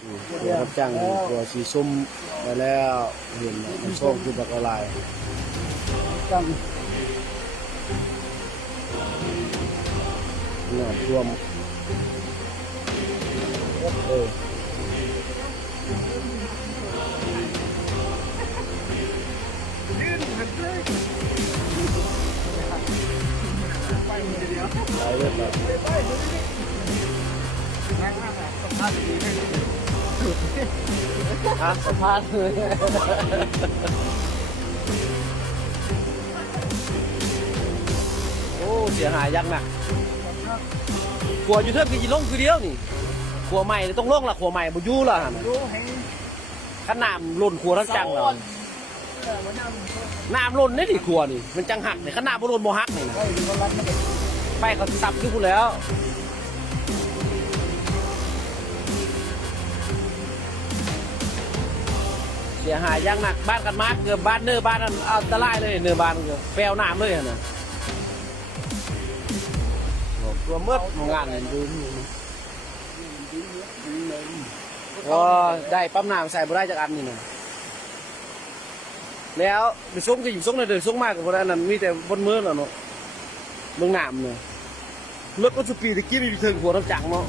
ตัวรับจ้างตัวสีส้มไปแล้วเห็นมันช่องคือบักละลายจังน้ำท่วมลื่นหันเลยไปเดียวไปเรื่อย ไปนั่งนั่งสัมภาษณ์ดีให้สัมภาษณ์เลยโอ้เสียหายยักษ์นะขัวอยู่เทิงคือจีลงคือเดียวนี่ขัวใหม่ต้องลงละขัวใหม่บุยู่ละฮะ ดูให้ ขนาดหล่นขัวทั้งจังเลยน้ำหล่นได้ดิขัวนี่มันจังหักเนี่ยขนาดบ่หล่นบ่หักนี่นะไปเขาซับที่กูแล้วเสียหายยังหนักบ้านกันมากเกือบบ้านเนื้อบ้านนั้นเอาตะไลเลยเนื้อบ้านเกือบแปลวน้ำเลยนะตัวมืดงานดูว่าได้ปั๊มน้ำใส่บ่ได้จากอันนี่นะแล้วเดี๋ยวส่งก็อยู่ส่งเลยเดี๋ยวส่งมากกว่านั้นมีแต่บนมือแล้วเนาะเมืองน้ำเนี่ยรถก็สุปีตะกี้อยู่ถึงหัวน้ำจังเนาะ